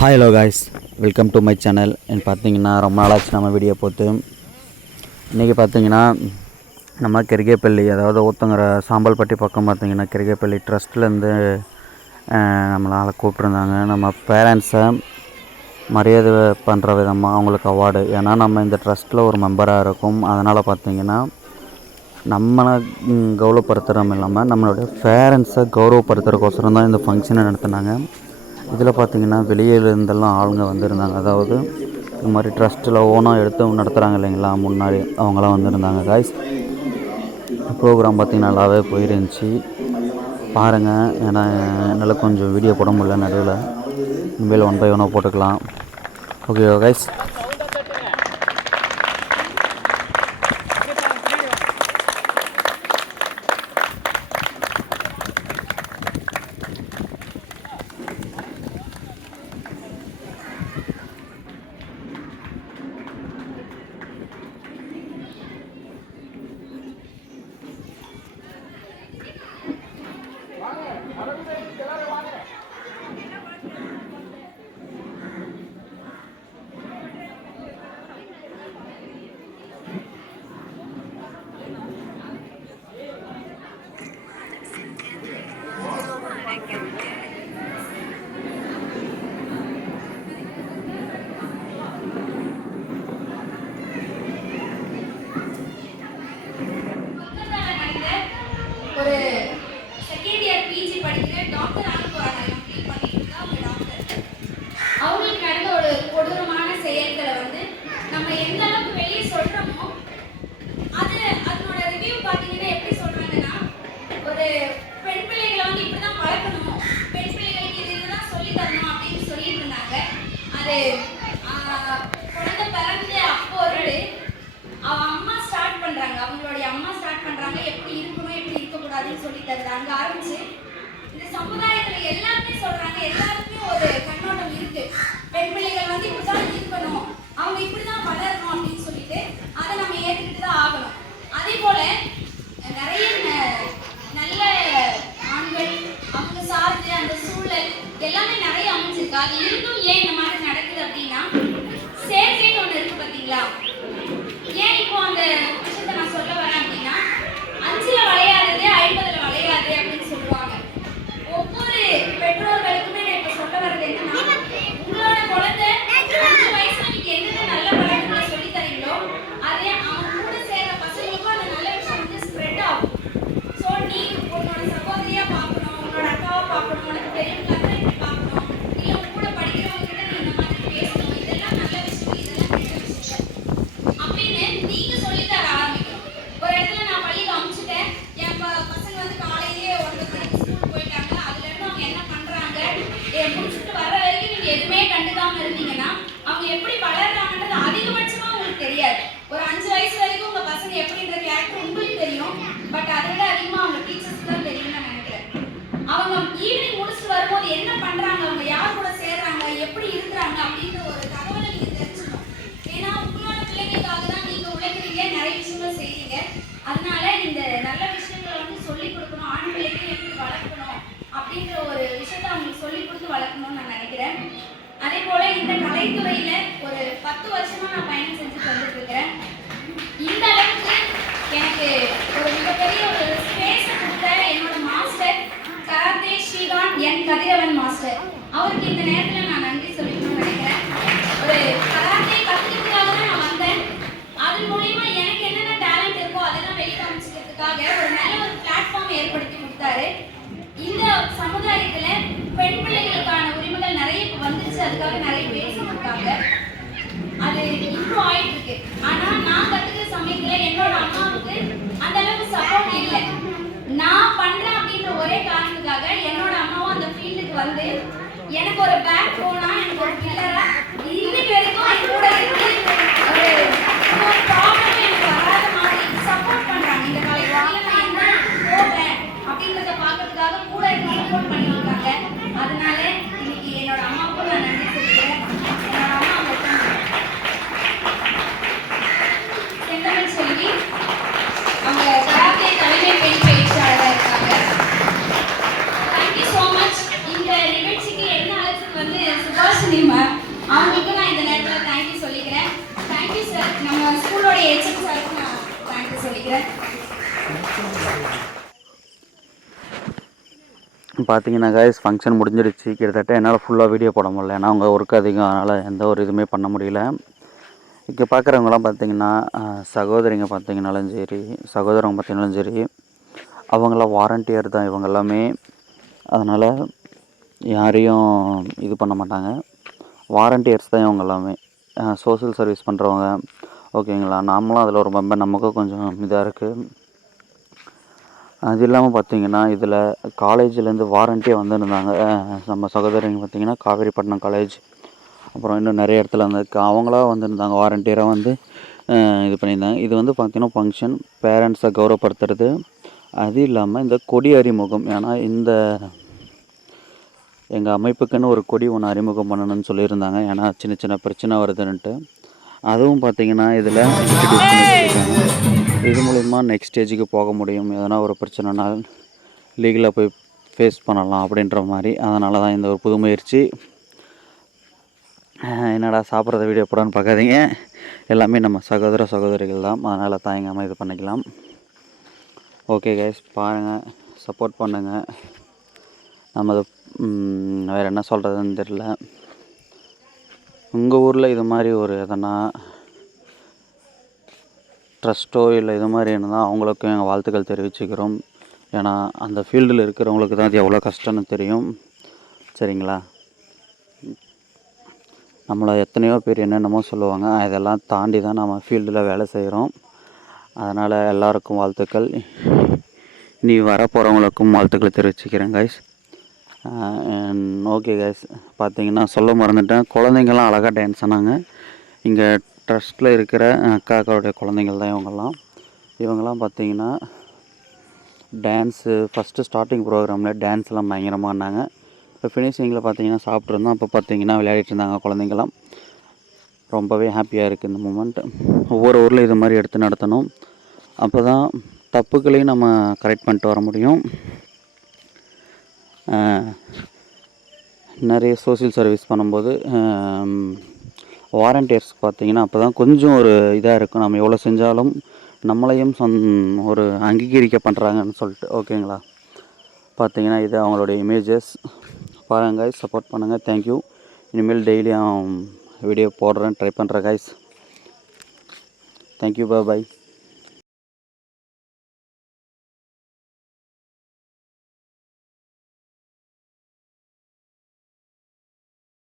Hi hello guys welcome to my channel பார்த்தீங்கன்னா ரொம்ப நாளாச்சு நம்ம வீடியோ போட்டு. இன்றைக்கி பார்த்தீங்கன்னா நம்ம கிரிகேப்பள்ளி அதாவது ஊத்தங்கிற சாம்பல்பட்டி பக்கம் பார்த்தீங்கன்னா கிரிகேப்பள்ளி ட்ரஸ்ட்லேருந்து நம்மளால் கூப்பிட்ருந்தாங்க நம்ம பேரண்ட்ஸை மரியாதை பண்ணுற விதமாக அவங்களுக்கு அவார்டு ஏன்னா நம்ம இந்த ட்ரஸ்ட்டில் ஒரு மெம்பராக இருக்கும். அதனால் பார்த்தீங்கன்னா நம்மளை கௌரவப்படுத்துகிறோம் இல்லாமல் நம்மளுடைய பேரண்ட்ஸை கௌரவப்படுத்துறதுக்கோசரம் தான் இந்த ஃபங்க்ஷனை நடத்துனாங்க. இதில் பார்த்தீங்கன்னா வெளியிலேருந்தெல்லாம் ஆளுங்க வந்திருந்தாங்க. அதாவது இந்த மாதிரி ட்ரஸ்ட்டில் ஓனாக எடுத்து நடத்துகிறாங்க இல்லைங்களா முன்னாடி அவங்களாம் வந்திருந்தாங்க. காய்ஸ் ப்ரோக்ராம் பார்த்திங்கன்னா நல்லாவே போயிருந்துச்சு. பாருங்கள் ஏன்னா என்னால் கொஞ்சம் வீடியோ போட முடியல நடுவில். இனிமேல் ஒன் பை ஒன்னாக போட்டுக்கலாம். ஓகே கைஸ் கொல்கத்தால நடந்த ஒரு செகண்ட் இயர் பிஜி படிக்கிற டாக்டர் ஆக போறாங்க கம்ப்ளீட் பண்ணிட்டு இருக்கா அவங்க டாக்டர் அவங்களுக்கு நடந்த ஒரு கொடூரமான செயல்களை வந்து நம்ம எந்த அளவுக்கு வெளியே சொல்றோமோ அது அதனோட ரிவ்யூ பாத்தீங்கன்னா எப்படி சொல்றாங்கன்னா ஒரு பெண் பிள்ளைகளை வந்து இப்படிதான் வளர்க்கணும் பெண் பிள்ளைகளுக்கு இது இதுதான் சொல்லி தரணும் அப்படின்னு சொல்லிட்டு இருந்தாங்க அது குழந்தை பிறந்து அப்போ ஒரு அவ அம்மா ஸ்டார்ட் பண்றாங்க. அவங்களுடைய அம்மா ஸ்டார்ட் பண்றாங்க. எப்படி இருக்கணும் எப்படி இருக்கக்கூடாதுன்னு சொல்லி தருது. அங்க ஆரம்பிச்சு இந்த சமுதாயத்துல எல்லாருமே சொல்றாங்க. எல்லாருக்குமே ஒரு கண்ணோட்டம் இருக்கு. பெண் பிள்ளைகள் வந்து இப்படிதான் இருக்கணும். அவங்க இப்படி வளரணும் அப்படின்னு சொல்லிட்டு அதை நம்ம ஏத்துக்கிட்டு தான் ஆகணும் அதே போல நிறைய ந- நல்ல ஆண்கள் அவங்க சார்ந்து அந்த சூழல் எல்லாமே நிறைய அமைஞ்சிருக்கு அது இருந்தும் ஏன் இந்த மாதிரி நடக்குது அப்படின்னா சேர்க்கைன்னு ஒண்ணு இருக்கு பாத்தீங்களா ஏன் இப்போ அந்த விஷயத்தை நான் சொல்ல வரேன் அப்படின்னா அஞ்சுல வளையாதது ஐம்பதுல வளையாது அப்படின்னு சொல்லுவாங்க ஒவ்வொரு பெற்றோர்களுக்குமே நான் இப்ப சொல்ல வர்றது என்னன்னா உங்களோட குழந்தை அஞ்சு வயசுல நீங்க எந்தெந்த நல்ல பழக்கங்களை சொல்லி தரீங்களோ அதே அவங்க கூட சேர்ற பசங்களுக்கும் அந்த நல்ல விஷயம் வந்து ஸ்ப்ரெட் ஆகும் ஸோ நீ உன்னோட சகோதரியா பார்க்கணும் உன்னோட அக்காவை பார்க்கணும் உனக்கு பெரியவங்க இப்படி பார்க்கணும் இல்லை உங்க கூட படிக்கிறவங்க கிட்ட நீ இந்த மாதிரி பேசணும் இதெல்லாம் நல்ல விஷயம் இதெல்லாம் கெட்ட விஷயம் அப்படின்னு நீங்க சொல்லித்தர ஆரம்பிக்கணும் ஒரு இடத்துல நான் பள்ளிக்கு அனுப்பிச்சிட்டேன் என் ப- பசங்க வந்து காலையிலேயே ஒன்பது மணிக்கு ஸ்கூல் போயிட்டாங்க அதுல இருந்து அவங்க என்ன பண்றாங்க ஏ, முடிச்சுட்டு வர வரைக்கும் நீங்க எதுவுமே கண்டுக்காம இருந்தீங்கன்னா அவங்க எப்படி வளர்றாங்கன்றது அதிகபட்சமா உங்களுக்கு தெரியாது. ஒரு அஞ்சு வயசு வரைக்கும் உங்க பசங்க எப்படின்ற கேரக்டர் உங்களுக்கு தெரியும். பட் அதை விட அதிகமா அவங்க டீச்சர்ஸ் தான் தெரியும்னு நான் நினைக்கிறேன். அவங்க ஈவினிங் முடிச்சுட்டு வரும்போது என்ன பண்றாங்க? அவங்க யார் கூட சேர்றாங்க? எப்படி இருக்கிறாங்க? அப்படின்ற ஒரு தகவலை நீங்க தெரிஞ்சுக்கணும். ஏன்னா உங்களோட பிள்ளைங்களுக்காக தான் நீங்க உழைக்கிறீங்க. நிறைய விஷயங்கள் செய்றீங்க. அதனால இந்த நல்ல விஷயங்களை வந்து சொல்லி கொடுக்கணும். ஆண் பிள்ளைக்கு எப்படி வளர்க்கணும்? அப்படின்ற ஒரு விஷயத்த அவங்களுக்கு சொல்லி கொடுத்து வளர்க்கணும்னு நான் நினைக்கிறேன். அதே போல இந்த கலைத்துறையில ஒரு பத்து வருஷமா நான் பயணம் செஞ்சுட்டு வந்துட்டு இருக்கிறேன் இந்த அளவுக்கு எனக்கு ஒரு மிகப்பெரிய ஒரு ஸ்பேஸ் கொடுத்த என்னோட மாஸ்டர் கராத்தே ஸ்ரீகாந்த் என் கதிரவன் மாஸ்டர் அவருக்கு இந்த நேரத்துல நான் நன்றி சொல்லிக்கணும்னு நினைக்கிறேன் ஒரு கராத்தே கத்துக்கிறதுக்காக தான் நான் வந்தேன் அதன் மூலியமா எனக்கு என்னென்ன டேலண்ட் இருக்கோ அதெல்லாம் வெளி காமிச்சிக்கிறதுக்காக ஒரு நல்ல ஒரு பிளாட்ஃபார்ம் ஏற்படுத்தி கொடுத்தாரு இந்த சமுதாயத்துல பெண் பிள்ளைகளுக்கான உரிமைகள் நிறைய இப்ப அதுக்காக நிறைய பேசிட்டு அது இம்ப்ரூவ் ஆயிட்டு இருக்கு ஆனா நான் கத்துக்கிற சமயத்துல என்னோட அம்மாவுக்கு அந்த அளவுக்கு சப்போர்ட் இல்லை. நான் பண்றேன் அப்படின்ற ஒரே காரணத்துக்காக என்னோட அம்மாவும் அந்த ஃபீல்டுக்கு வந்து எனக்கு ஒரு பேக் போன் பர்சனலி மேம் அவங்களுக்கு நான் இந்த நேரத்தில் தேங்க்யூ சொல்லிக்கிறேன். தேங்க்யூ சார் நம்ம ஸ்கூலோட ஹெச்எம் சாருக்கு நான் தேங்க்யூ சொல்லிக்கிறேன். பார்த்தீங்கன்னா கைஸ் ஃபங்க்ஷன் முடிஞ்சிருச்சு கிட்டத்தட்ட என்னால் ஃபுல்லாக வீடியோ போட முடியல. ஏன்னா அவங்க ஒர்க் அதிகம். அதனால் எந்த ஒரு இதுவுமே பண்ண முடியல. இங்கே பார்க்குறவங்களாம் பார்த்தீங்கன்னா சகோதரிங்க பார்த்தீங்கனாலும் சரி சகோதரங்க பார்த்தீங்கனாலும் சரி அவங்களாம் வாரண்டியர் தான் இவங்க எல்லாமே. அதனால் யாரையும் இது பண்ண மாட்டாங்க. வாரண்டியர்ஸ் தான் இவங்க எல்லாமே. சோஷியல் சர்வீஸ் பண்ணுறவங்க ஓகேங்களா நாமளும் அதில் ஒரு மெம்பர் நமக்கும் கொஞ்சம் இதாக இருக்குது அது இல்லாமல் பார்த்தீங்கன்னா இதில் காலேஜ்லேருந்து வாரண்டியாக வந்துருந்தாங்க. நம்ம சகோதரிங்க பார்த்தீங்கன்னா காவேரிப்பட்டினம் காலேஜ் அப்புறம் இன்னும் நிறைய இடத்துல வந்து அவங்களா வந்திருந்தாங்க வாரண்டியராக வந்து இது பண்ணியிருந்தாங்க. இது வந்து பார்த்தீங்கன்னா ஃபங்க்ஷன் பேரண்ட்ஸை கௌரவப்படுத்துறது. அது இல்லாமல் இந்த கொடி அறிமுகம். ஏன்னா இந்த எங்கள் அமைப்புக்குன்னு ஒரு கொடி ஒன்று அறிமுகம் பண்ணணும்னு சொல்லியிருந்தாங்க. ஏன்னா சின்ன சின்ன பிரச்சனை வருதுன்ட்டு அதுவும் பார்த்தீங்கன்னா இதில் இது மூலிமா நெக்ஸ்ட் ஸ்டேஜுக்கு போக முடியும். எதனா ஒரு பிரச்சனைனால் லீகலாக போய் ஃபேஸ் பண்ணலாம் அப்படின்ற மாதிரி. அதனால தான் இந்த ஒரு புது முயற்சி என்னடா சாப்பிட்றத வீடியோ போடான்னு பார்க்காதீங்க. எல்லாமே நம்ம சகோதர சகோதரிகள் தான். அதனால் தாயங்காமல் இது பண்ணிக்கலாம். ஓகே கைஸ் பாருங்கள் சப்போர்ட் பண்ணுங்கள் நமது வேறு என்ன சொல்கிறதுன்னு தெரில உங்கள் ஊரில் இது மாதிரி ஒரு எதனா ட்ரஸ்ட்டோ இல்லை இது மாதிரி இருந்தால் அவங்களுக்கும் எங்கள் வாழ்த்துக்கள் தெரிவிச்சுக்கிறோம். ஏன்னா அந்த ஃபீல்டில் இருக்கிறவங்களுக்கு தான் அது எவ்வளோ கஷ்டம்னு தெரியும். சரிங்களா? நம்மளை எத்தனையோ பேர் என்னென்னமோ சொல்லுவாங்க. இதெல்லாம் தாண்டி தான் நம்ம ஃபீல்டில் வேலை செய்கிறோம் அதனால் எல்லாருக்கும் வாழ்த்துக்கள். நீ வர போகிறவங்களுக்கும் வாழ்த்துக்கள் தெரிவிச்சுக்கிறேன் கைஸ் ஓகே கேஸ் பார்த்தீங்கன்னா சொல்ல மறந்துட்டேன். குழந்தைங்கள்லாம் அழகாக டான்ஸ் ஆனாங்க. இங்கே ட்ரஸ்ட்டில் இருக்கிற அக்காக்களுடைய குழந்தைங்கள் தான் இவங்கெல்லாம். இவங்கெல்லாம் பார்த்தீங்கன்னா டான்ஸு ஃபஸ்ட்டு ஸ்டார்டிங் ப்ரோக்ராமில் டான்ஸ்லாம் பயங்கரமாக இருந்தாங்க இப்போ ஃபினிஷிங்கில் பார்த்தீங்கன்னா சாப்பிட்ருந்தோம் அப்போ பார்த்தீங்கன்னா விளையாடிட்டு இருந்தாங்க குழந்தைங்களாம் ரொம்பவே ஹாப்பியாக இருக்குது இந்த மூமெண்ட் ஒவ்வொரு ஊரில் இது மாதிரி எடுத்து நடத்தணும். அப்போ தான் தப்புகளையும் நம்ம கரெக்ட் பண்ணிட்டு வர முடியும். நிறைய சோஷியல் சர்வீஸ் பண்ணும்போது வாரண்டியர்ஸ் பார்த்தீங்கன்னா அப்போ தான் கொஞ்சம் ஒரு இதாக இருக்கும். நம்ம எவ்வளோ செஞ்சாலும் நம்மளையும் சொந் ஒரு அங்கீகரிக்க பண்ணுறாங்கன்னு சொல்லிட்டு ஓகேங்களா பார்த்தீங்கன்னா இது அவங்களுடைய இமேஜஸ் பாருங்கள் காய்ஸ் சப்போர்ட் பண்ணுங்கள் தேங்க்யூ இனிமேல் டெய்லியும் வீடியோ போடுறேன் ட்ரை பண்ணுறேன் கைஸ் தேங்க்யூ பாய்